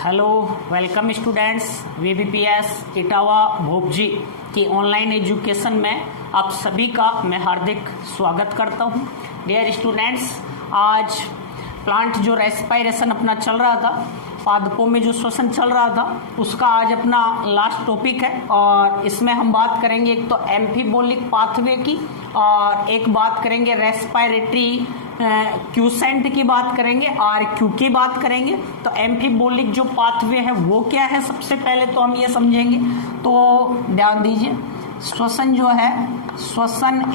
Hello, welcome students. VBPS Etawah भोपजी की online education में आप सभी का मैं हार्दिक स्वागत करता हूं। डियर स्टूडेंट्स, आज प्लांट जो रेस्पिरेशन अपना चल रहा था, पादपों में जो श्वसन चल रहा था, उसका आज अपना लास्ट टॉपिक है और इसमें हम बात करेंगे एक तो एम्फीबोलिक पाथवे की और एक बात करेंगे रेस्पिरेटरी क्यूसेंट की बात करेंगे और क्यू की बात करेंगे। तो एम्फीबोलिक जो पाथवे है वो क्या है, सबसे पहले तो हम ये समझेंगे। तो ध्यान दीजिए, श्वसन जो है, श्वसन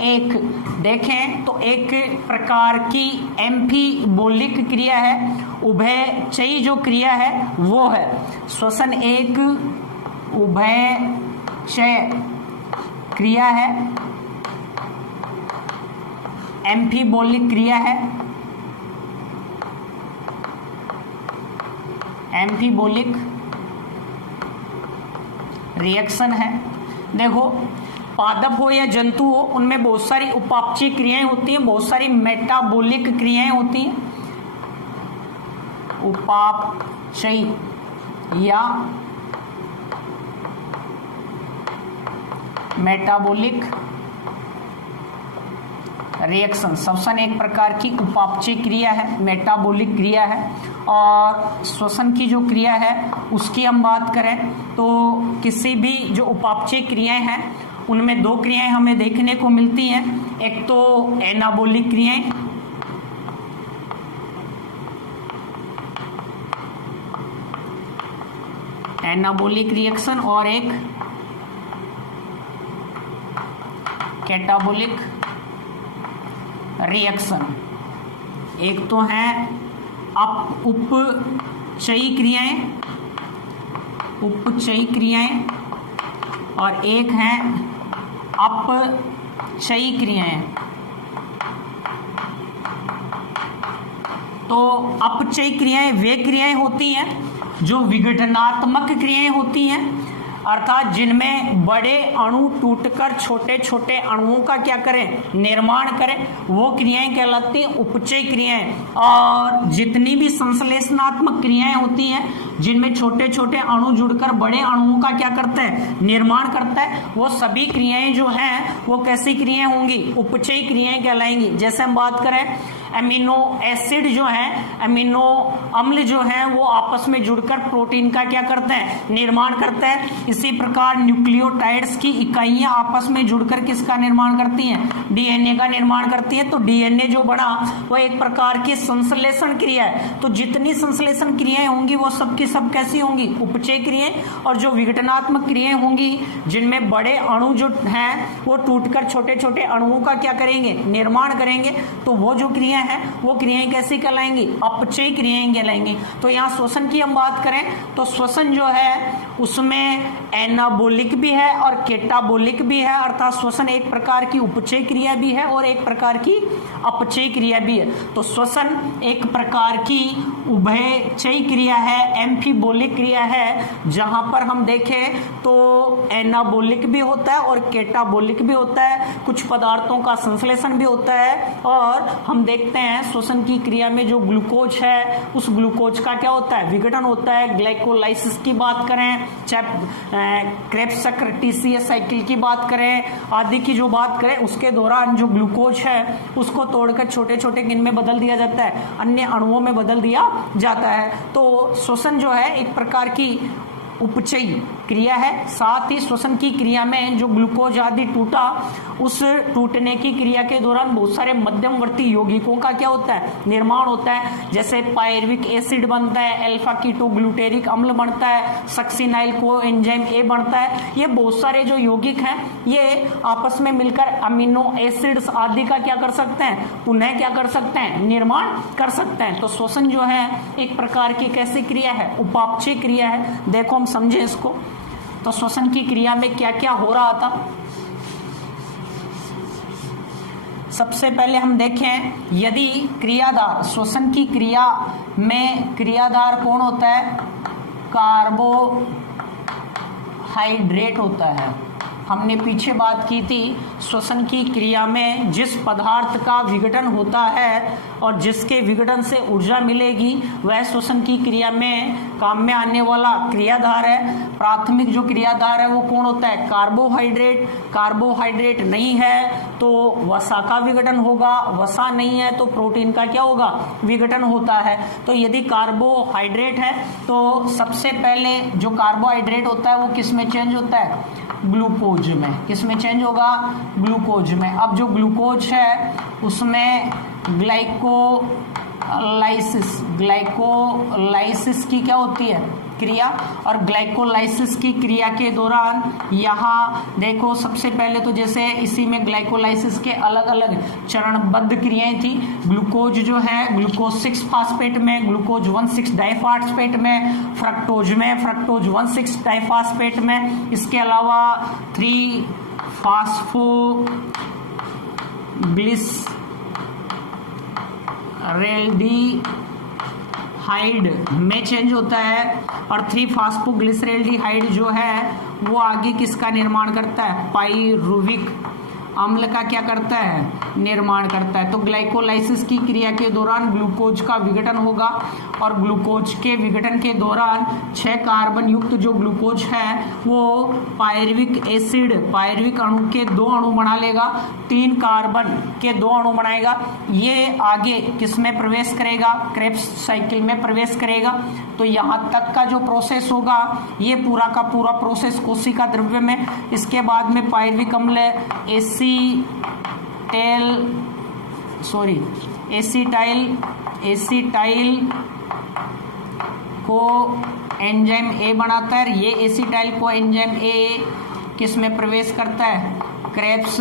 एक देखें तो एक प्रकार की एम्फीबोलिक क्रिया है, उभयचयी जो क्रिया है वो है। श्वसन एक उभयचय क्रिया है, एम्फीबोलिक क्रिया है, एम्फीबोलिक रिएक्शन है। देखो, पादप हो या जंतु हो, उनमें बहुत सारी उपापचयी क्रियाएं होती हैं, बहुत सारी मेटाबोलिक क्रियाएं होती हैं। उपापचयी या मेटाबोलिक रिएक्शन, श्वसन एक प्रकार की उपापचयी क्रिया है, मेटाबोलिक क्रिया है। और श्वसन की जो क्रिया है उसकी हम बात करें तो किसी भी जो उपापचयी क्रियाएं हैं उनमें दो क्रियाएं हमें देखने को मिलती हैं। एक तो एनाबोलिक क्रियाएं, एनाबोलिक रिएक्शन, और एक कैटाबोलिक रिएक्शन। एक तो है उपचयी क्रियाएं और एक है अपचयी क्रियाएं। तो अपचयी क्रियाएं वे क्रियाएं होती हैं जो विघटनात्मक क्रियाएं होती हैं, अर्थात जिनमें बड़े अणु टूटकर छोटे छोटे अणुओं का क्या करें, निर्माण करें, वो क्रियाएं कहलाती हैं उपचयी क्रियाएं। और जितनी भी संश्लेषणात्मक क्रियाएं होती हैं जिनमें छोटे छोटे अणु जुड़कर बड़े अणुओं का क्या करता है, निर्माण करता है, वो सभी क्रियाएं जो हैं वो कैसी क्रियाएं होंगी, उपचयी क्रियाएं कहलाएंगी। जैसे हम बात करें एमिनो एसिड जो है, अमीनो अम्ल जो है, वो आपस में जुड़कर प्रोटीन का क्या करते हैं, निर्माण करते हैं। इसी प्रकार न्यूक्लियोटाइड्स की इकाइयां आपस में जुड़कर किसका निर्माण करती हैं, डीएनए का निर्माण करती हैं। तो डीएनए जो बना वो एक प्रकार की संश्लेषण क्रिया है। तो जितनी संश्लेषण क्रियाएं होंगी वो सब की सब कैसी होंगी, उपचयी क्रियाएं। और जो विघटनात्मक क्रियाएं होंगी जिनमें बड़े अणु जो हैं वो टूटकर छोटे छोटे अणुओं का क्या करेंगे, निर्माण करेंगे, तो वो जो क्रिया है वो क्रियाएं कैसी कहलाएंगी, अपचयी क्रियाएं कहलाएंगी। तो यहाँ श्वसन की हम बात करें तो श्वसन जो है उसमें एनाबोलिक भी है और कैटाबोलिक भी है, अर्थात श्वसन एक प्रकार की उपचयी क्रिया भी है और एक प्रकार की अपचयी क्रिया भी है। तो श्वसन एक प्रकार की उभयचयी क्रिया है, एम्फीबोलिक क्रिया है, जहां पर हम देखें तो एनाबोलिक भी होता है और कैटाबोलिक भी होता है, कुछ पदार्थों का संश्लेषण भी होता है। और हम देखते हैं श्वसन की क्रिया में जो ग्लूकोज है उस ग्लूकोज का क्या होता है, विघटन होता है। ग्लाइकोलाइसिस की बात करें, चाहे क्रेब्स चक्र टीसीएस साइकिल की बात करें आदि की जो बात करें, उसके दौरान जो ग्लूकोज है उसको तोड़कर छोटे छोटे किन में बदल दिया जाता है, अन्य अणुओं में बदल दिया जाता है। तो श्वसन जो है एक प्रकार की उपचयी क्रिया है। साथ ही श्वसन की क्रिया में जो ग्लूकोज आदि टूटा, उस टूटने की क्रिया के दौरान बहुत सारे मध्यमवर्ती यौगिकों का क्या होता है, निर्माण होता है। जैसे पायरुविक एसिड बनता है, अल्फा कीटो ग्लूटेरिक अम्ल बनता है, सक्सिनाइल को एंजाइम ए बनता है। ये बहुत सारे जो यौगिक हैं ये आपस में मिलकर अमीनो एसिड्स आदि का क्या कर सकते हैं, पुनः क्या कर सकते हैं, निर्माण कर सकते हैं। तो श्वसन जो है एक प्रकार की कैसी क्रिया है, उपापचयी क्रिया है। देखो हम समझे इसको। तो श्वसन की क्रिया में क्या क्या हो रहा था, सबसे पहले हम देखें, यदि क्रियाधार, श्वसन की क्रिया में क्रियाधार कौन होता है, कार्बोहाइड्रेट होता है। हमने पीछे बात की थी, श्वसन की क्रिया में जिस पदार्थ का विघटन होता है और जिसके विघटन से ऊर्जा मिलेगी वह श्वसन की क्रिया में काम में आने वाला क्रियाधार है। प्राथमिक जो क्रियाधार है वो कौन होता है? कार्बोहाइड्रेट। कार्बोहाइड्रेट नहीं है तो वसा का विघटन होगा, वसा नहीं है तो प्रोटीन का क्या होगा? विघटन होता है। तो यदि कार्बोहाइड्रेट है तो सबसे पहले जो कार्बोहाइड्रेट होता है वो किस में चेंज होता है? ग्लूकोज में। किस में चेंज होगा? ग्लूकोज में। अब जो ग्लूकोज है उसमें ग्लाइकोलाइसिस की क्या होती है? क्रिया। और ग्लाइकोलाइसिस की क्रिया के दौरान यहाँ देखो सबसे पहले तो जैसे इसी में ग्लाइकोलाइसिस के अलग अलग चरणबद्ध क्रियाएं थी। ग्लूकोज जो है ग्लूकोज 6 फास्फेट में, ग्लूकोज 1,6 डाइफास्फेट में, फ्रक्टोज 1,6 डाइफास्फेट में, इसके अलावा 3 फास्फोग्लिसरेल्डिहाइड में चेंज होता है। और 3 फास्फोग्लिसरेल्डिहाइड जो है वो आगे किसका निर्माण करता है? पाइरुविक अम्ल का क्या करता है? निर्माण करता है। तो ग्लाइकोलाइसिस की क्रिया के दौरान ग्लूकोज का विघटन होगा और ग्लूकोज के विघटन के दौरान 6 कार्बन युक्त जो ग्लूकोज है वो पायरुविक एसिड, पायरुविक अणु के 2 अणु बना लेगा, 3 कार्बन के 2 अणु बनाएगा। ये आगे किस में प्रवेश करेगा? क्रेब्स साइकिल में प्रवेश करेगा। तो यहाँ तक का जो प्रोसेस होगा ये पूरा का पूरा प्रोसेस कोशिका द्रव्य में। इसके बाद में पायरुविक अम्ल एसिटाइल को एंजाइम ए बनाता है। ये एसिटाइल को एंजाइम ए किस में प्रवेश करता है? क्रेब्स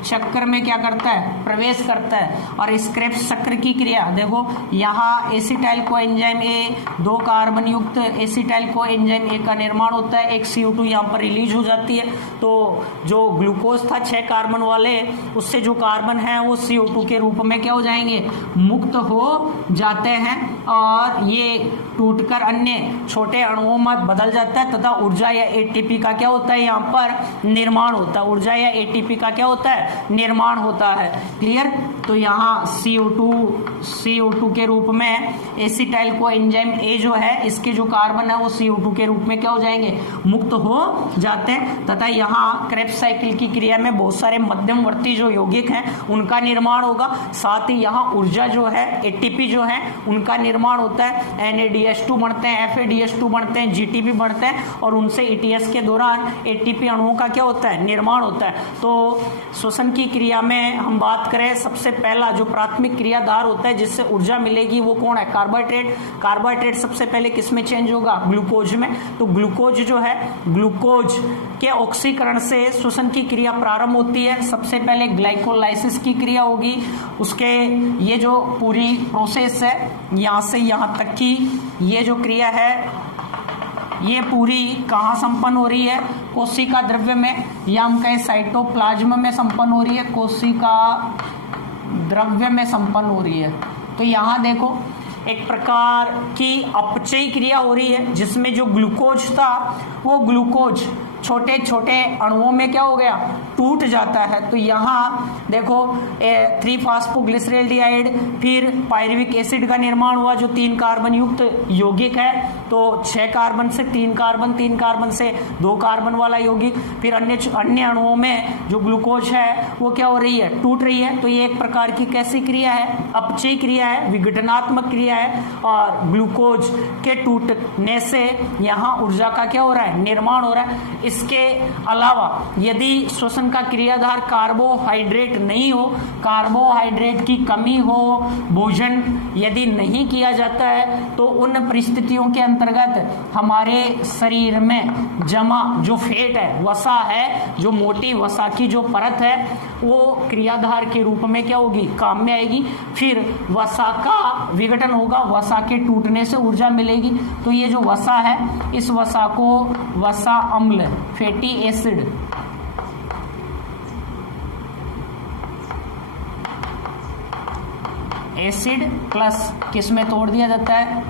चक्र में क्या करता है? प्रवेश करता है। और इस क्रेब्स चक्र की क्रिया देखो, यहाँ acetyl co enzyme A, 2 carbon युक्त एसिटाइल को एंजाइम ए का निर्माण होता है, एक CO2 यहाँ पर रिलीज हो जाती है। तो जो ग्लूकोज था 6 कार्बन वाले, उससे जो कार्बन है वो CO2 के रूप में क्या हो जाएंगे? मुक्त हो जाते हैं और ये टूटकर अन्य छोटे अणुओं में बदल जाता है तथा ऊर्जा या ATP का क्या होता है? यहाँ पर निर्माण होता है। ऊर्जा या ATP का क्या होता है? निर्माण होता है। क्लियर? तो यहाँ CO2 के रूप में एसिटाइल को एंजाइम ए जो है, इसके जो कार्बन है वो CO2 के रूप में क्या हो जाएंगे? मुक्त हो जाते हैं। तथा यहाँ क्रेब्स साइकिल की क्रिया में बहुत सारे मध्यमवर्ती जो यौगिक हैं उनका निर्माण होगा। साथ ही यहाँ ऊर्जा जो है ATP जो है उनका निर्माण होता है। NADH2 बनते हैं, FADH2 बनते हैं, GTP बनते हैं और उनसे ETS के दौरान ATP अणुओं का क्या होता है? निर्माण होता है। तो श्वसन की क्रिया में हम बात करें, सबसे पहला जो प्राथमिक क्रियाधार होता है जिससे ऊर्जा मिलेगी वो कौन है? कार्बोहाइड्रेट। कार्बोहाइड्रेट सबसे पहले किस में चेंज होगा? ग्लूकोज में। तो ग्लूकोज जो है, ग्लूकोज के ऑक्सीकरण से श्वसन की क्रिया प्रारंभ होती है। सबसे पहले ग्लाइकोलाइसिस की क्रिया होगी, उसके ये जो पूरी प्रोसेस है यहाँ से यहाँ तक की ये जो क्रिया है ये पूरी कहाँ संपन्न हो रही है? कोशिका द्रव्य में, या हम कहें साइटोप्लाज्म में संपन्न हो रही है, कोशिका द्रव्य में संपन्न हो रही है। तो यहाँ देखो एक प्रकार की अपचयी क्रिया हो रही है जिसमें जो ग्लूकोज था वो ग्लूकोज छोटे छोटे अणुओं में क्या हो गया? टूट जाता है। तो यहाँ देखो 3 फास्फोग्लिसरेल्डिहाइड, फिर पायरुविक एसिड का निर्माण हुआ जो 3 कार्बन युक्त यौगिक है। तो 6 कार्बन से 3 कार्बन, 3 कार्बन से 2 कार्बन वाला यौगिक, फिर अन्य अणुओं में जो ग्लूकोज है वो क्या हो रही है? टूट रही है। तो ये एक प्रकार की कैसी क्रिया है? अपचयी क्रिया है, विघटनात्मक क्रिया है। और ग्लूकोज के टूटने से यहाँ ऊर्जा का क्या हो रहा है? निर्माण हो रहा है। इसके अलावा यदि श्वसन का क्रियाधार कार्बोहाइड्रेट नहीं हो, कार्बोहाइड्रेट की कमी हो, भोजन यदि नहीं किया जाता है तो उन परिस्थितियों के अंतर्गत हमारे शरीर में जमा जो फैट है, वसा है, जो मोटी वसा की जो परत है वो क्रियाधार के रूप में क्या होगी? काम में आएगी। फिर वसा का विघटन होगा, वसा के टूटने से ऊर्जा मिलेगी। तो ये जो वसा है इस वसा को वसा अम्ल, फैटी एसिड प्लस किस में तोड़ दिया जाता है?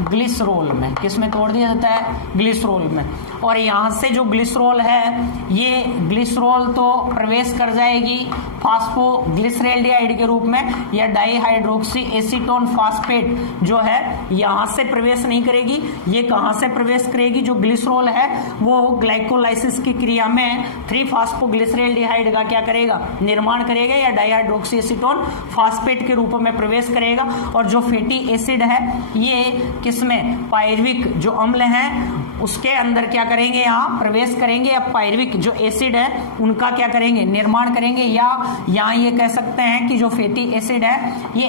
ग्लिसरॉल में। किस में तोड़ दिया जाता है? ग्लिसरॉल में। और यहाँ से जो ग्लिसरॉल है, ये ग्लिसरॉल तो प्रवेश कर जाएगी फास्फोग्लिसरैल्डिहाइड के रूप में, या डाईहाइड्रोक्सी एसीटोन फास्फेट जो है यहाँ से प्रवेश नहीं करेगी। ये कहाँ से प्रवेश करेगी? जो ग्लिसरॉल है वो ग्लाइकोलाइसिस की क्रिया में 3-फास्फोग्लिसरैल्डिहाइड का क्या करेगा? निर्माण करेगा, या डाईहाइड्रोक्सी एसीटोन फास्फेट के रूप में प्रवेश करेगा। और जो फैटी एसिड है ये किसमें? पायरुविक जो अम्ल है उसके अंदर क्या करेंगे? यहाँ प्रवेश करेंगे। अब पायरुविक जो एसिड है उनका क्या करेंगे? निर्माण करेंगे। या यहाँ ये कह सकते हैं कि जो फैटी एसिड है ये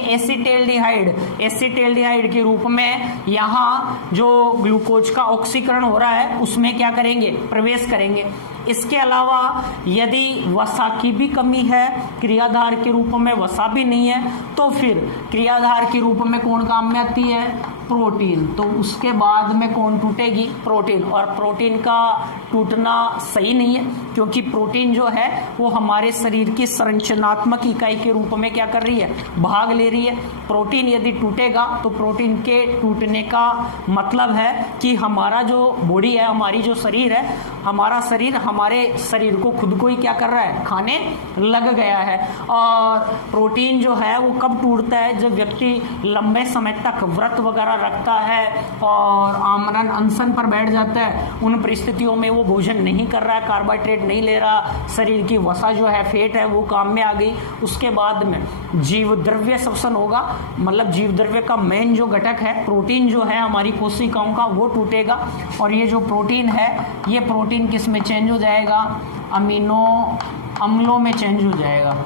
एसिटेल्डिहाइड के रूप में यहाँ जो ग्लूकोज का ऑक्सीकरण हो रहा है उसमें क्या करेंगे? प्रवेश करेंगे। इसके अलावा यदि वसा की भी कमी है, क्रियाधार के रूप में वसा भी नहीं है, तो फिर क्रियाधार के रूप में कौन काम में आती है? प्रोटीन। तो उसके बाद में कौन टूटेगी? प्रोटीन। और प्रोटीन का टूटना सही नहीं है, क्योंकि प्रोटीन जो है वो हमारे शरीर की संरचनात्मक इकाई के रूप में क्या कर रही है? भाग ले रही है। प्रोटीन यदि टूटेगा तो प्रोटीन के टूटने का मतलब है कि हमारा जो बॉडी है, हमारी जो शरीर है, हमारा शरीर हमारे शरीर को खुद को ही क्या कर रहा है? खाने लग गया है। और प्रोटीन जो है वो कब टूटता है? जब व्यक्ति लंबे समय तक व्रत वगैरह रखता है और आमरण अनशन पर बैठ जाता है। उन परिस्थितियों में वो भोजन नहीं कर रहा है, कार्बोहाइड्रेट नहीं ले रहा, शरीर की वसा जो है, फैट है, वो काम में आ गई। उसके बाद में जीव द्रव्य श्वसन होगा, मतलब जीव द्रव्य का मेन जो घटक है प्रोटीन जो है हमारी कोशिकाओं का, वो टूटेगा। और ये जो प्रोटीन है ये प्रोटीन किस में चेंज हो जाएगा? अमीनो अम्लों में चेंज हो जाएगा।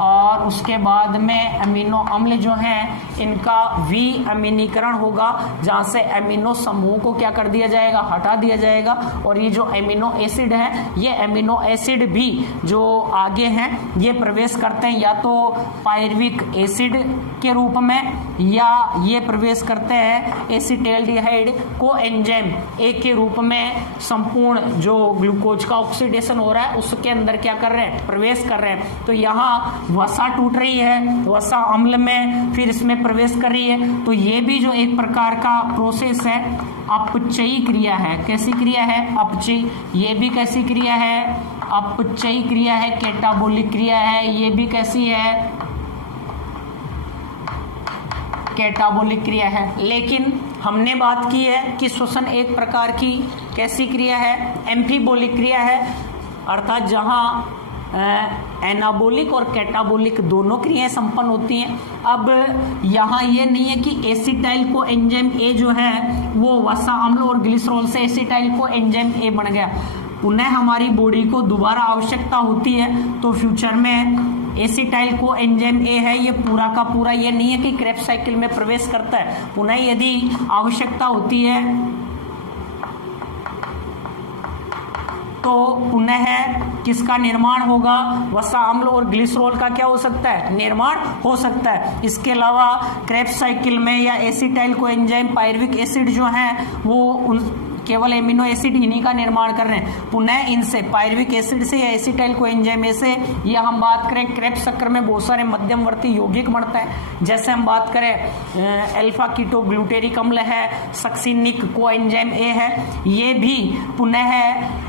और उसके बाद में अमीनो अम्ल जो हैं इनका विअमीनीकरण होगा, जहाँ से अमीनो समूह को क्या कर दिया जाएगा? हटा दिया जाएगा। और ये जो अमीनो एसिड है, ये अमीनो एसिड भी जो आगे हैं ये प्रवेश करते हैं या तो पायरुविक एसिड के रूप में, या ये प्रवेश करते हैं एसिटेल्डिहाइड को एंजाइम ए के रूप में। संपूर्ण जो ग्लूकोज का ऑक्सीडेशन हो रहा है उसके अंदर क्या कर रहे हैं? प्रवेश कर रहे हैं। तो यहाँ वसा टूट रही है, वसा अम्ल में फिर इसमें प्रवेश कर रही है। तो ये भी जो एक प्रकार का प्रोसेस है, अपचयी क्रिया है। कैसी क्रिया है? अपचयी। ये भी कैसी क्रिया है? अपचयी क्रिया है। कैटाबोलिक क्रिया है। ये भी कैसी है? कैटाबोलिक क्रिया है। लेकिन हमने बात की है कि श्वसन एक प्रकार की कैसी क्रिया है? एम्फीबोलिक क्रिया है, अर्थात जहाँ एनाबोलिक और कैटाबोलिक दोनों क्रियाएं संपन्न होती हैं। अब यहाँ ये नहीं है कि एसिटाइल को एंजाइम ए जो है वो वसा अम्ल और ग्लिसरॉल से एसिटाइल को एंजाइम ए बन गया। पुनः हमारी बॉडी को दोबारा आवश्यकता होती है तो फ्यूचर में एसिटाइल को एंजाइम ए है, ये पूरा का पूरा ये नहीं है कि क्रेब्स साइकिल में प्रवेश करता है। पुनः यदि आवश्यकता होती है तो पुनः किसका निर्माण होगा? वसा अम्ल और ग्लिसरॉल का क्या हो सकता है? निर्माण हो सकता है। इसके अलावा क्रेब्स साइकिल में या acetyl co enzyme pyruvic acid जो है वो केवल एमिनो एसिड इन्हीं का निर्माण कर रहे हैं। पुनः इनसे पायरुविक एसिड से या एसिटाइल को एंजाइम से, या हम बात करें क्रेब्स चक्र में बहुत सारे मध्यमवर्ती यौगिक बनता है। जैसे हम बात करें अल्फा कीटो ग्लूटेरिक अम्ल है, सक्सिनिक को एंजाइम ए है, ये भी पुनः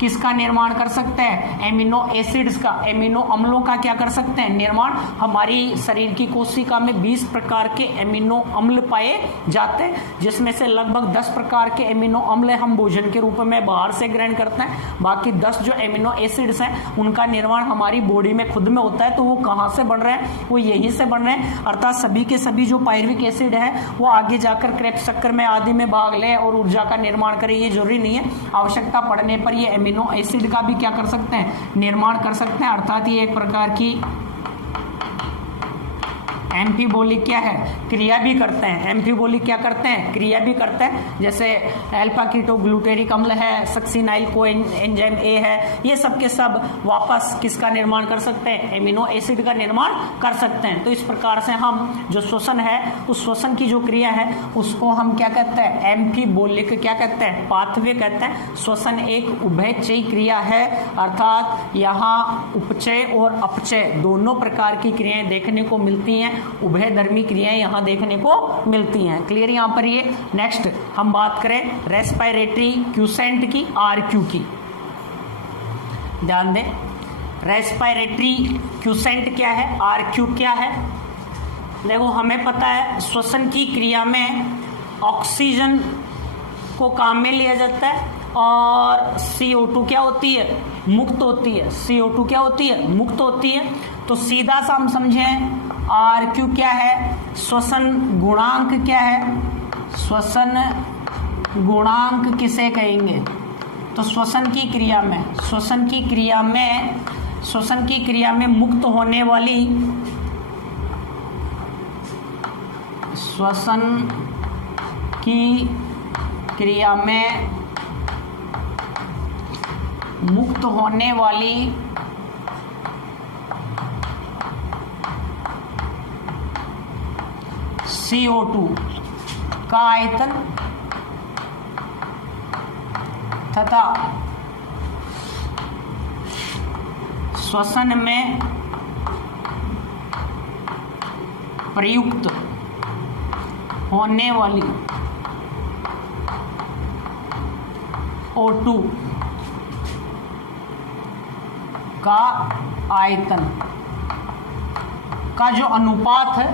किसका निर्माण कर सकते हैं? एमिनो एसिड्स का, एमिनो अम्लों का क्या कर सकते हैं? निर्माण। हमारी शरीर की कोशिका में 20 प्रकार के एमिनो अम्ल पाए जाते हैं, जिसमें से लगभग 10 प्रकार के एमिनो अम्ल हम भोजन के रूप में बाहर से ग्रहण करते हैं। बाकी 10 जो एमिनो एसिड्स हैं उनका निर्माण हमारी बॉडी में खुद में होता है। तो वो कहाँ से बन रहे हैं? वो यहीं से बन रहे हैं। अर्थात सभी के सभी जो पायरुविक एसिड है वो आगे जाकर क्रेब्स चक्र में आदि में भाग ले और ऊर्जा का निर्माण करे, ये जरूरी नहीं है। आवश्यकता पड़ने पर ये एमिनो एसिड का भी क्या कर सकते हैं? निर्माण कर सकते हैं। अर्थात ये एक प्रकार की एम्फीबोलिक क्या है? क्रिया भी करते हैं। एम्फीबोलिक क्या करते हैं? क्रिया भी करते हैं। जैसे अल्फा कीटो ग्लूटेरिक अम्ल है, सक्सिनाइल को एंजाइम ए है, ये सब के सब वापस किसका निर्माण कर सकते हैं? एमिनो एसिड का निर्माण कर सकते हैं। तो इस प्रकार से हम जो श्वसन है उस श्वसन की जो क्रिया है उसको हम क्या कहते हैं? एम्फीबोलिक क्या कहते हैं? पाथवे कहते हैं। श्वसन एक उभयचयी क्रिया है, अर्थात यहाँ उपचय और अपचय दोनों प्रकार की क्रियाएं देखने को मिलती हैं। उभयधर्मी क्रियाएं यहाँ देखने को मिलती हैं। क्लियर यहाँ पर ये। नेक्स्ट हम बात करें रेस्पिरेटरी क्यूसेंट की, RQ की। ध्यान दें, रेस्पिरेटरी क्यूसेंट क्या है, RQ क्या है। देखो हमें पता है श्वसन की क्रिया में ऑक्सीजन को काम में लिया जाता है और CO2 क्या होती है, मुक्त होती है। CO2 क्या होती है, मुक्त होती है। तो सीधा सा हम समझें RQ क्या है, श्वसन गुणांक क्या है, श्वसन गुणांक किसे कहेंगे। तो श्वसन की क्रिया में मुक्त होने वाली, श्वसन की क्रिया में मुक्त होने वाली CO2 का आयतन तथा श्वसन में प्रयुक्त होने वाली O2 का आयतन का जो अनुपात है,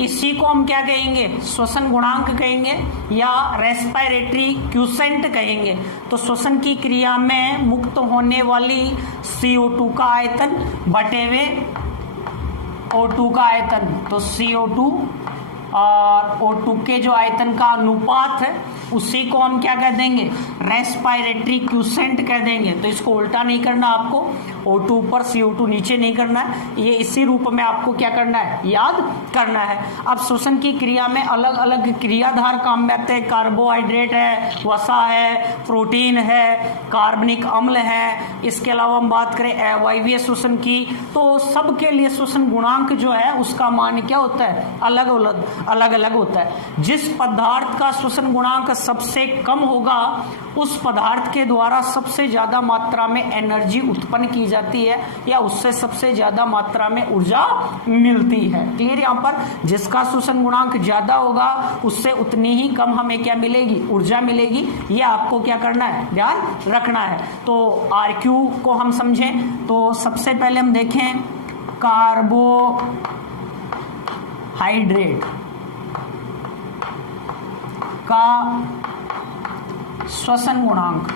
इसी को हम क्या कहेंगे, श्वसन गुणांक कहेंगे या रेस्पिरेटरी क्यूसेंट कहेंगे। तो श्वसन की क्रिया में मुक्त होने वाली CO2 का आयतन बटे हुए O2 का आयतन। तो CO2 और O2 के जो आयतन का अनुपात है उसी को हम क्या कह देंगे, रेस्पिरेटरी क्यूसेंट कह देंगे। तो इसको उल्टा नहीं करना आपको, O2 ऊपर CO2 नीचे नहीं करना है, ये इसी रूप में आपको क्या करना है, याद करना है। अब श्वसन की क्रिया में अलग अलग क्रियाधार काम में आते हैं। कार्बोहाइड्रेट है, वसा है, प्रोटीन है, कार्बनिक अम्ल है। इसके अलावा हम बात करें अवायवीय श्वसन की, तो सबके लिए श्वसन गुणांक जो है उसका मान क्या होता है, अलग अलग होता है। जिस पदार्थ का श्वसन गुणांक सबसे कम होगा उस पदार्थ के द्वारा सबसे ज्यादा मात्रा में एनर्जी उत्पन्न की जाती है या उससे सबसे ज्यादा मात्रा में ऊर्जा मिलती है। क्लियर यहाँ पर, जिसका श्वसन गुणांक ज्यादा होगा उससे उतनी ही कम हमें क्या मिलेगी, ऊर्जा मिलेगी। ये आपको क्या करना है, ध्यान रखना है। तो RQ को हम समझें तो सबसे पहले हम देखें कार्बोहाइड्रेट का श्वसन गुणांक।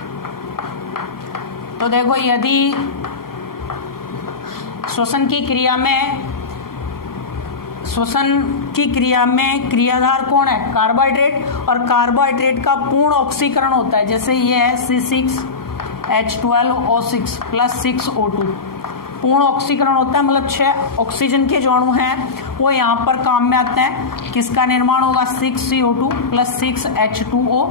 तो देखो यदि श्वसन की क्रिया में क्रियाधार कौन है, कार्बोहाइड्रेट, और कार्बोहाइड्रेट का पूर्ण ऑक्सीकरण होता है। जैसे ये है C6H12O6 + 6O2, पूर्ण ऑक्सीकरण होता है, मतलब 6 ऑक्सीजन के जो अणु हैं वो यहाँ पर काम में आते हैं। किसका निर्माण होगा, 6CO2 + 6H2O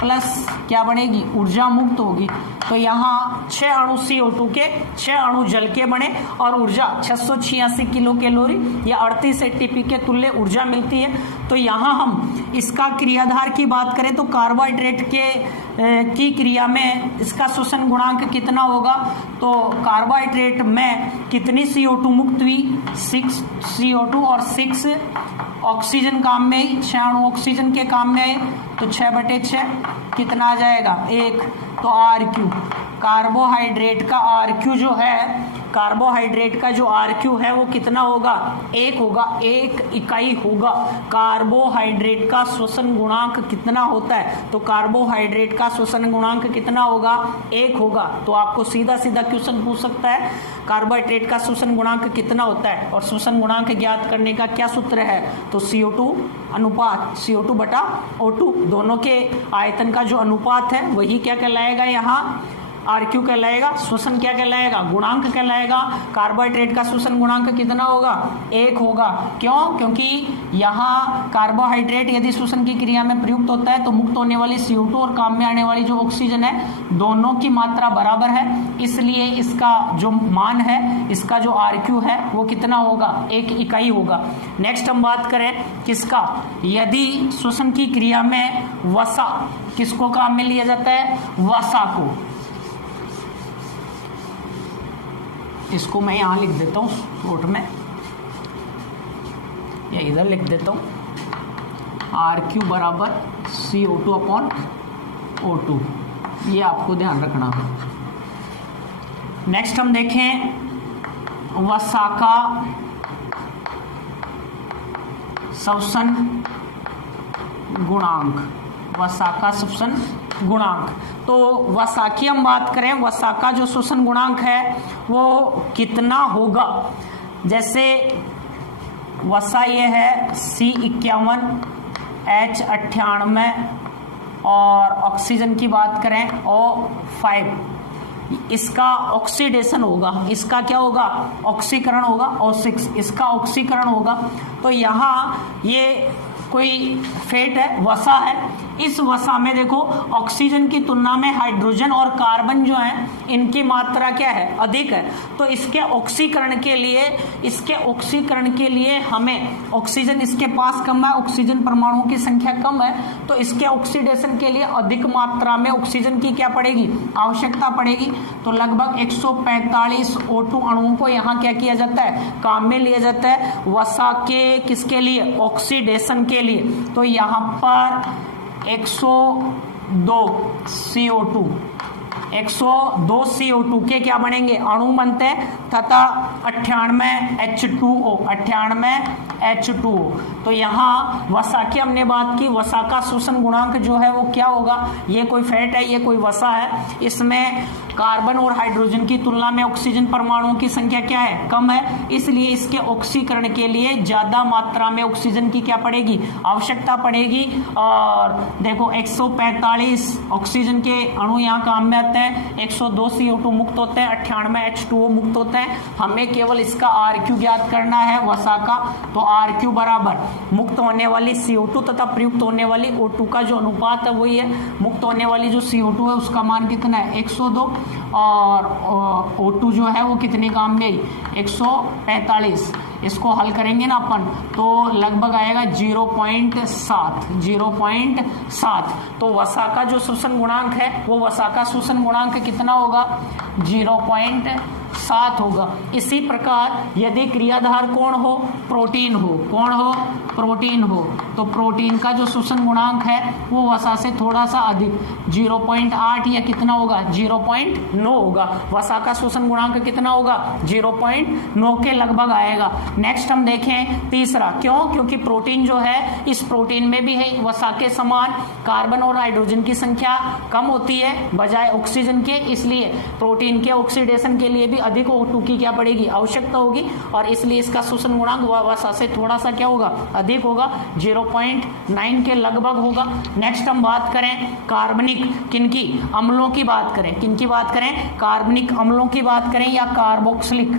प्लस क्या बनेगी, ऊर्जा मुक्त होगी। तो यहाँ 6 अणु CO2 के, 6 अणु जल के बने और ऊर्जा 686 किलो कैलोरी या 38 ATP के तुल्य ऊर्जा मिलती है। तो यहाँ हम इसका क्रियाधार की बात करें तो कार्बोहाइड्रेट की क्रिया में इसका श्वसन गुणांक कितना होगा। तो कार्बोहाइड्रेट में कितनी CO2 मुक्त हुई, 6 CO2 और 6 ऑक्सीजन काम में ही, 6 अणु ऑक्सीजन के काम में आए तो 6/6 कितना आ जाएगा, 1। तो RQ कार्बोहाइड्रेट का RQ जो है, कार्बोहाइड्रेट का जो RQ है वो कितना होगा, 1 होगा, 1 इकाई होगा। कार्बोहाइड्रेट का श्वसन गुणांक कितना होता है, तो कार्बोहाइड्रेट का श्वसन गुणांक कितना होगा, 1 होगा। तो आपको सीधा सीधा क्वेश्चन पूछ सकता है कार्बोहाइड्रेट का श्वसन गुणांक कितना होता है, और श्वसन गुणांक ज्ञात करने का क्या सूत्र है, तो CO2 अनुपात CO2/O2 दोनों के आयतन का जो अनुपात है वही क्या कहलाएगा, यहाँ RQ कहलाएगा। श्वसन क्या कहलाएगा, गुणांक कहलाएगा। कार्बोहाइड्रेट का श्वसन गुणांक कितना होगा, 1 होगा। क्यों, क्योंकि यहाँ कार्बोहाइड्रेट यदि श्वसन की क्रिया में प्रयुक्त होता है तो मुक्त होने वाली CO2 और काम में आने वाली जो ऑक्सीजन है दोनों की मात्रा बराबर है, इसलिए इसका जो मान है, इसका जो RQ है वो कितना होगा, 1 इकाई होगा। नेक्स्ट हम बात करें किसका, यदि श्वसन की क्रिया में वसा, किसको काम में लिया जाता है, वसा को। इसको मैं यहां लिख देता हूं शॉर्ट में, या इधर लिख देता हूँ RQ बराबर CO2 अपॉन O2, ये आपको ध्यान रखना है। नेक्स्ट हम देखें वसा का श्वसन गुणांक, वसा का श्वसन गुणांक। तो वसा की हम बात करें, वसा का जो श्वसन गुणांक है वो कितना होगा। जैसे वसा ये है C51 H98 और ऑक्सीजन की बात करें O5, इसका ऑक्सीडेशन होगा, इसका क्या होगा, ऑक्सीकरण होगा O6, इसका ऑक्सीकरण होगा। तो यहाँ ये कोई फेट है, वसा है। इस वसा में देखो ऑक्सीजन की तुलना में हाइड्रोजन और कार्बन जो है इनकी मात्रा क्या है, अधिक है। तो इसके ऑक्सीकरण के लिए हमें ऑक्सीजन इसके पास कम है, ऑक्सीजन परमाणुओं की संख्या कम है, तो इसके ऑक्सीडेशन के लिए अधिक मात्रा में ऑक्सीजन की क्या पड़ेगी, आवश्यकता पड़ेगी। तो लगभग 145 O2 अणुओं को यहाँ क्या किया जाता है, काम में लिया जाता है वसा के किसके लिए, ऑक्सीडेशन के लिए। तो यहाँ पर 102 CO2 के क्या बनेंगे, अणु बनते हैं तथा 98 H2O। तो यहाँ वसा की हमने बात की, वसा का श्वसन गुणांक जो है वो क्या होगा, ये कोई फैट है, ये कोई वसा है, इसमें कार्बन और हाइड्रोजन की तुलना में ऑक्सीजन परमाणुओं की संख्या क्या है, कम है, इसलिए इसके ऑक्सीकरण के लिए ज्यादा मात्रा में ऑक्सीजन की क्या पड़ेगी, आवश्यकता पड़ेगी। और देखो 145 ऑक्सीजन के अणु यहाँ काम में आते हैं, 102 CO2 मुक्त होते हैं, 98 H2O मुक्त होते हैं। हमें केवल इसका RQ ज्ञात करना है वसा का। तो RQ बराबर मुक्त होने वाली CO2 तथा प्रयुक्त होने वाली O2 का जो अनुपात है वही है। मुक्त होने वाली जो CO2 है उसका मान कितना है, 102, और O2 जो है वो कितने काम में आई, 145। इसको हल करेंगे ना अपन तो लगभग आएगा 0.7। तो वसा का जो श्वसन गुणांक है वो वसा का श्वसन गुणांक कितना होगा, 0.7 होगा। इसी प्रकार यदि क्रियाधार कौन हो, प्रोटीन हो, कौन हो, प्रोटीन हो, तो प्रोटीन का जो श्वसन गुणांक है वो वसा से थोड़ा सा अधिक 0.8 या कितना होगा, 0.9 होगा। वसा का श्वसन गुणांक कितना होगा, 0.9 के लगभग आएगा। नेक्स्ट हम देखें तीसरा, क्यों, क्योंकि प्रोटीन जो है इस प्रोटीन में भी है वसा के समान कार्बन और हाइड्रोजन की संख्या कम होती है बजाय ऑक्सीजन के, इसलिए प्रोटीन के ऑक्सीडेशन के लिए भी अधिक O2 की क्या पड़ेगी, आवश्यकता होगी, और इसलिए इसका श्वसन गुणांक वसा से थोड़ा सा क्या होगा, अधिक होगा, 0.9 के लगभग होगा। नेक्स्ट हम बात करें कार्बनिक किनकी अम्लों की बात करें, किनकी बात करें, कार्बनिक अम्लों की बात करें या कार्बोक्सिलिक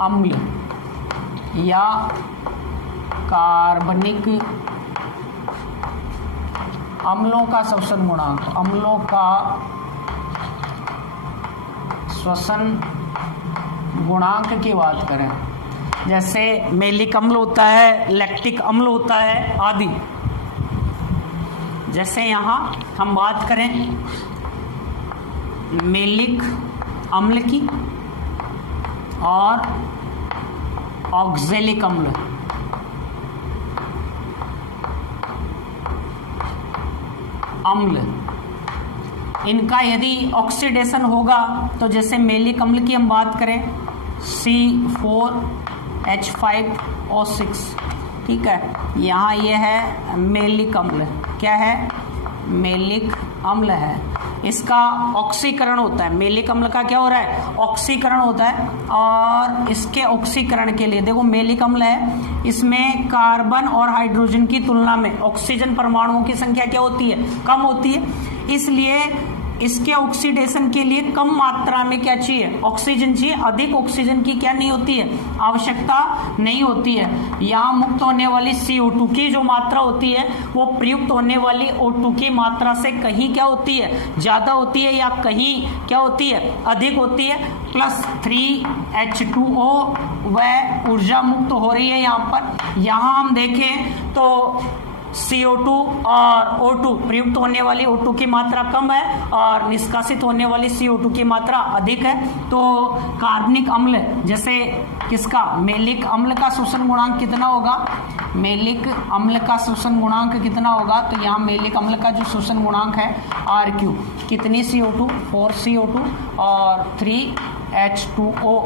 अम्ल या कार्बनिक अम्लों का श्वसन गुणांक, अम्लों का श्वसन गुणांक की बात करें, जैसे मेलिक अम्ल होता है, लैक्टिक अम्ल होता है आदि। जैसे यहाँ हम बात करें मेलिक अम्ल की और ऑक्जेलिक अम्ल, इनका यदि ऑक्सीडेशन होगा तो जैसे मेलिक अम्ल की हम बात करें C4H5O6, ठीक है, यहाँ ये है मेलिक अम्ल, क्या है, मेलिक अम्ल है, इसका ऑक्सीकरण होता है। मेलिक अम्ल का क्या हो रहा है, ऑक्सीकरण होता है, और इसके ऑक्सीकरण के लिए देखो मेलिक अम्ल है, इसमें कार्बन और हाइड्रोजन की तुलना में ऑक्सीजन परमाणुओं की संख्या क्या होती है, कम होती है, इसलिए इसके ऑक्सीडेशन के लिए कम मात्रा में क्या चाहिए, ऑक्सीजन चाहिए, अधिक ऑक्सीजन की क्या नहीं होती है, आवश्यकता नहीं होती है। यहाँ मुक्त होने वाली CO2 की जो मात्रा होती है वो प्रयुक्त होने वाली O2 की मात्रा से कहीं क्या होती है, ज्यादा होती है, या कहीं क्या होती है, अधिक होती है। +3 H2O वह ऊर्जा मुक्त हो रही है यहाँ पर। यहाँ हम देखें तो CO2 और O2, प्रयुक्त होने वाली O2 की मात्रा कम है और निष्कासित होने वाली CO2 की मात्रा अधिक है। तो कार्बनिक अम्ल जैसे किसका, मैलिक अम्ल का शोषण गुणांक कितना होगा, मैलिक अम्ल का शोषण गुणांक कितना होगा, तो यहाँ मैलिक अम्ल का जो शोषण गुणांक है RQ, कितनी CO2, 4 CO2 और 3 H2O,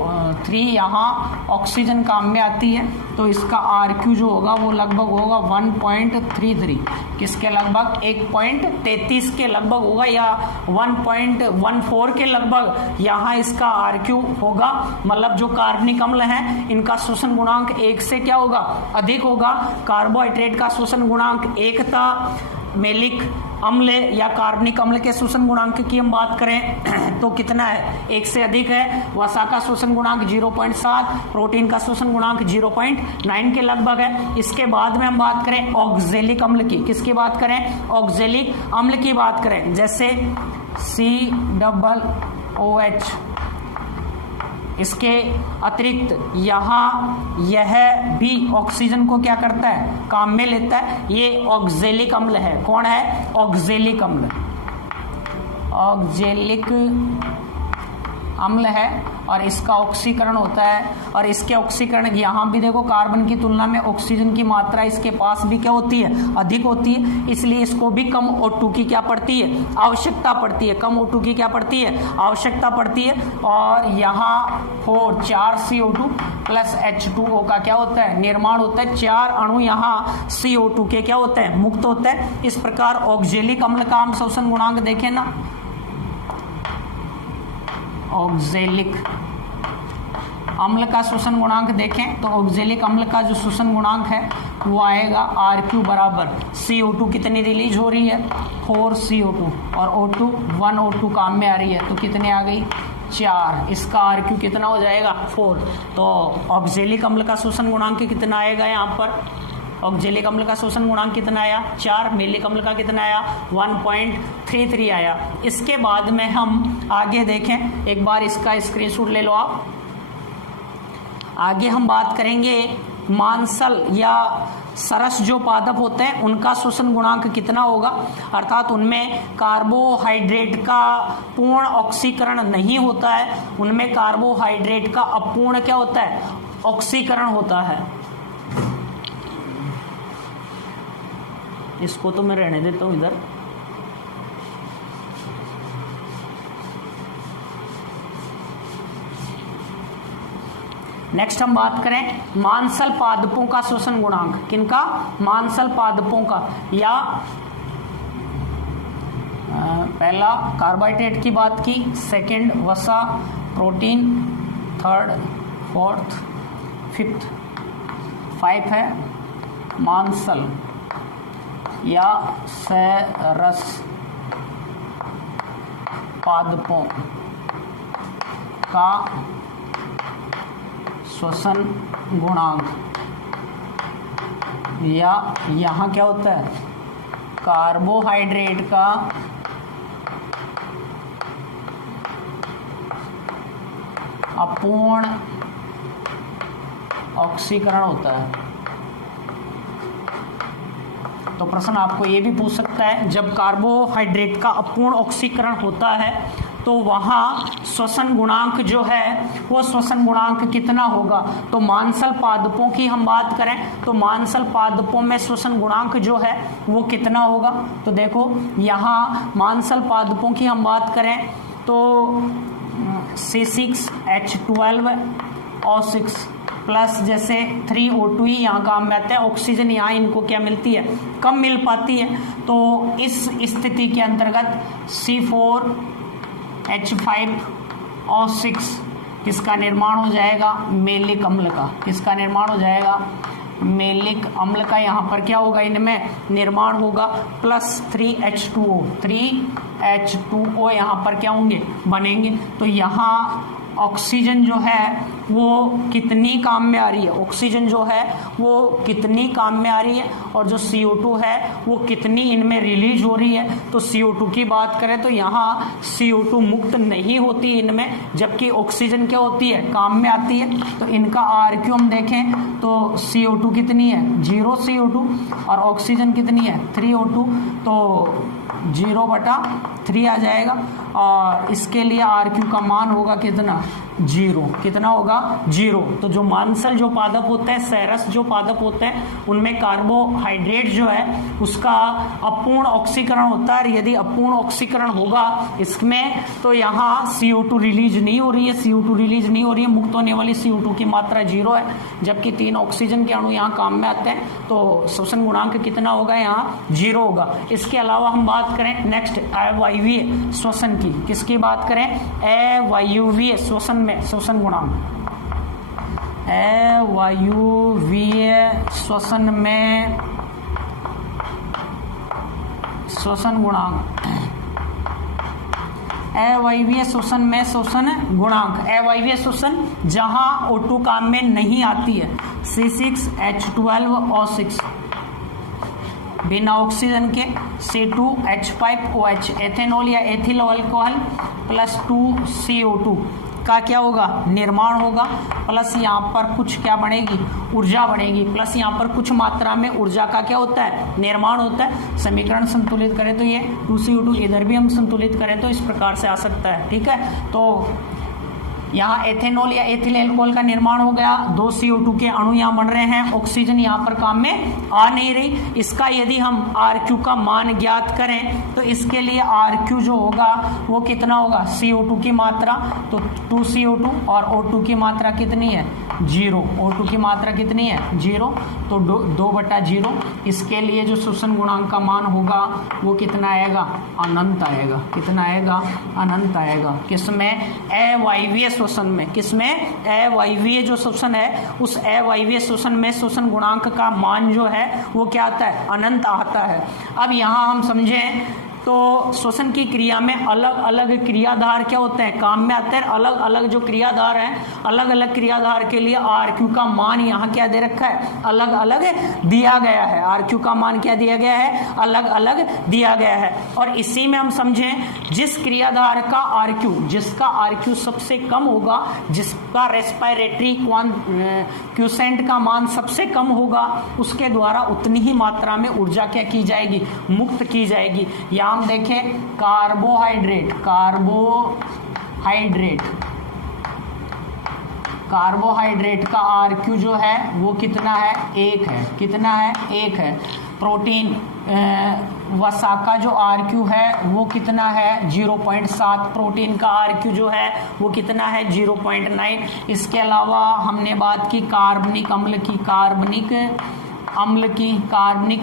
3 यहाँ ऑक्सीजन काम में आती है। तो इसका RQ जो होगा वो लगभग होगा 1.33, किसके लगभग 1.33 के लगभग होगा या 1.14 के लगभग यहाँ इसका RQ होगा। मतलब जो कार्बनिक अम्ल है इनका शोषण गुणांक 1 से क्या होगा, अधिक होगा। कार्बोहाइड्रेट का शोषण गुणांक 1 था, मैलिक अम्ल या कार्बनिक अम्ल के शोषण गुणांक की हम बात करें तो कितना है, 1 से अधिक है। वसा का शोषण गुणांक 0.7, प्रोटीन का शोषण गुणांक 0.9 के लगभग है। इसके बाद में हम बात करें ऑक्जेलिक अम्ल की, किसकी बात करें, ऑक्जेलिक अम्ल की बात करें, जैसे COOH। इसके अतिरिक्त यहाँ यह भी ऑक्सीजन को क्या करता है, काम में लेता है। ये ऑक्जेलिक अम्ल है। कौन है, ऑक्जेलिक अम्ल, ऑक्जेलिक अम्ल है और इसका ऑक्सीकरण होता है। और इसके ऑक्सीकरण यहाँ भी देखो कार्बन की तुलना में ऑक्सीजन की मात्रा इसके पास भी क्या होती है, अधिक होती है, इसलिए इसको भी कम O2 की क्या पड़ती है, आवश्यकता पड़ती है। कम O2 की क्या पड़ती है, आवश्यकता पड़ती है। और यहाँ 4 CO2 प्लस H2O का क्या होता है, निर्माण होता है। 4 अणु यहाँ CO2 के क्या होते हैं, मुक्त होते हैं। इस प्रकार ऑक्जेलिक अम्ल का हम शोषण गुणांक देखें ना, ऑक्जेलिक अम्ल का शोषण गुणांक देखें तो ऑक्जेलिक अम्ल का जो शोषण गुणांक है वो आएगा RQ बराबर CO2 कितनी रिलीज हो रही है, 4 CO2 और O2 1 O2 काम में आ रही है, तो कितने आ गई, 4। इसका RQ कितना हो जाएगा, 4। तो ऑक्जेलिक अम्ल का शोषण गुणांक कितना आएगा, यहाँ पर ऑक्जेलिक अम्ल का शोषण गुणांक कितना आया, 4। मैलिक अम्ल का कितना आया, 1.33 आया। इसके बाद में हम आगे देखें, एक बार इसका स्क्रीनशॉट ले लो आप। आगे हम बात करेंगे मांसल या सरस जो पादप होते हैं उनका शोषण गुणांक कितना होगा, अर्थात उनमें कार्बोहाइड्रेट का पूर्ण ऑक्सीकरण नहीं होता है, उनमें कार्बोहाइड्रेट का अपूर्ण क्या होता है, ऑक्सीकरण होता है। इसको तो मैं रहने देता हूं इधर। नेक्स्ट हम बात करें मांसल पादपों का शोषण गुणांक, किनका, मांसल पादपों का। या पहला कार्बोहाइड्रेट की बात की, सेकंड वसा, प्रोटीन, थर्ड, फोर्थ, फिफ्थ, 5 है मांसल या सरस पादपों का श्वसन गुणांक, या यहाँ क्या होता है, कार्बोहाइड्रेट का अपूर्ण ऑक्सीकरण होता है। तो प्रश्न आपको ये भी पूछ सकता है, जब कार्बोहाइड्रेट का अपूर्ण ऑक्सीकरण होता है तो वहाँ श्वसन गुणांक जो है वो श्वसन गुणांक कितना होगा। तो मांसल पादपों की हम बात करें तो मांसल पादपों में श्वसन गुणांक जो है वो कितना होगा। तो देखो यहाँ मांसल पादपों की हम बात करें तो C6H12O6 प्लस जैसे 3O2 ही यहाँ काम में आता है, ऑक्सीजन यहाँ इनको क्या मिलती है, कम मिल पाती है। तो इस स्थिति के अंतर्गत C4H5O6 किसका निर्माण हो जाएगा, मैलिक अम्ल का। किसका निर्माण हो जाएगा, मैलिक अम्ल का यहाँ पर क्या होगा, इनमें निर्माण होगा। प्लस 3H2O यहाँ पर क्या होंगे, बनेंगे। तो यहाँ ऑक्सीजन जो है वो कितनी काम में आ रही है, ऑक्सीजन जो है वो कितनी काम में आ रही है, और जो CO2 है वो कितनी इनमें रिलीज हो रही है। तो CO2 की बात करें तो यहाँ CO2 मुक्त नहीं होती इनमें, जबकि ऑक्सीजन क्या होती है, काम में आती है। तो इनका RQ हम देखें तो CO2 कितनी है, 0 CO2, और ऑक्सीजन कितनी है, 3 O2, तो 0/3 आ जाएगा। और इसके लिए RQ का मान होगा कितना, 0। कितना होगा, 0। तो जो मांसल जो पादप होते हैं, सेरस जो पादप होते हैं, उनमें कार्बोहाइड्रेट जो है उसका अपूर्ण ऑक्सीकरण होता है। यदि अपूर्ण ऑक्सीकरण होगा इसमें तो यहाँ CO2 रिलीज नहीं हो रही है, CO2 रिलीज नहीं हो रही है, मुक्त होने वाली CO2 की मात्रा 0 है, जबकि 3 ऑक्सीजन के अणु यहाँ काम में आते हैं। तो श्वसन गुणांक कितना होगा, यहाँ 0 होगा। इसके अलावा हम बात करें नेक्स्ट अवायवीय श्वसन की, किसकी बात करें, अवायवीय श्वसन में श्वसन गुणांक, अवायवीय श्वसन में श्वसन गुणांक, अवायवीय श्वसन में श्वसन गुणांक, अवायवीय श्वसन जहां O2 काम में नहीं आती है, C6H12O6 बिना ऑक्सीजन के, C2H5OH एथेनॉल या एथिल अल्कोहल प्लस 2CO2 का क्या होगा, निर्माण होगा, प्लस यहाँ पर कुछ क्या बनेगी, ऊर्जा बनेगी, प्लस यहाँ पर कुछ मात्रा में ऊर्जा का क्या होता है, निर्माण होता है। समीकरण संतुलित करें तो ये 2CO2, इधर भी हम संतुलित करें तो इस प्रकार से आ सकता है। ठीक है, तो यहाँ एथेनॉल या एथिल अल्कोहल का निर्माण हो गया, 2 CO2 के अणु यहाँ बन रहे हैं, ऑक्सीजन यहाँ पर काम में आ नहीं रही। इसका यदि हम RQ का मान ज्ञात करें तो इसके लिए RQ जो होगा वो कितना होगा, CO2 की मात्रा तो 2 CO2 और O2 की मात्रा कितनी है, 0। O2 की मात्रा कितनी है, 0, तो 2/0। इसके लिए जो श्वसन गुणांक का मान होगा वो कितना आएगा, अनंत आएगा। कितना आएगा, अनंत आएगा। किसमें, अवायवीय श्वसन में। किसमें, अवायवीय जो श्वसन है उस अवायवीय श्वसन में श्वसन गुणांक का मान जो है वो क्या आता है, अनंत आता है। अब यहाँ हम समझें तो श्वसन की क्रिया में अलग अलग क्रियाधार क्या होते हैं, काम में आते हैं। अलग अलग जो क्रियाधार हैं, अलग अलग क्रियाधार के लिए RQ का मान यहाँ क्या दे रखा है, अलग अलग दिया गया है। RQ का मान क्या दिया गया है, अलग अलग दिया गया है। और इसी में हम समझें जिस क्रियाधार का RQ, जिसका RQ सबसे कम होगा, जिसका रेस्पिरेटरी क्वोशेंट का मान सबसे कम होगा, उसके द्वारा उतनी ही मात्रा में ऊर्जा क्या की जाएगी, मुक्त की जाएगी। यहाँ हम देखें कार्बोहाइड्रेट, कार्बोहाइड्रेट का RQ जो है वो कितना है, 1 है। कितना है, 1 है। प्रोटीन वसा का जो RQ है वो कितना है, 0.7। प्रोटीन का RQ जो है वो कितना है, 0.9। इसके अलावा हमने बात की कार्बनिक अम्ल की, कार्बनिक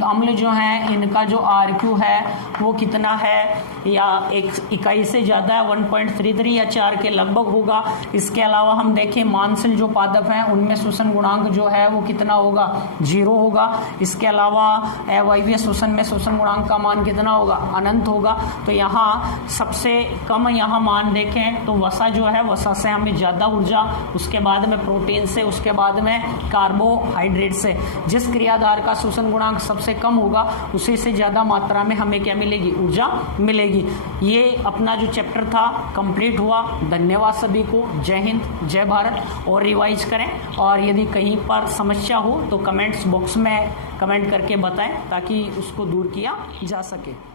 अम्ल जो है इनका जो RQ है वो कितना है, या एक इकाई से ज़्यादा है, 1.33 या 4 के लगभग होगा। इसके अलावा हम देखें मांसल जो पादप हैं उनमें श्वसन गुणांक जो है वो कितना होगा, 0 होगा। इसके अलावा अवायवीय श्वसन में श्वसन गुणांक का मान कितना होगा, अनंत होगा। तो यहाँ सबसे कम यहाँ मान देखें तो वसा जो है, वसा से हमें ज़्यादा ऊर्जा, उसके बाद में प्रोटीन से, उसके बाद में कार्बोहाइड्रेट से। जिस क्रियाधार का श्वसन गुणांक सबसे कम होगा उसी से ज़्यादा मात्रा में हमें क्या मिलेगी, ऊर्जा मिलेगी। ये अपना जो चैप्टर था कंप्लीट हुआ। धन्यवाद सभी को। जय हिंद, जय भारत। और रिवाइज करें, और यदि कहीं पर समस्या हो तो कमेंट्स बॉक्स में कमेंट करके बताएं ताकि उसको दूर किया जा सके।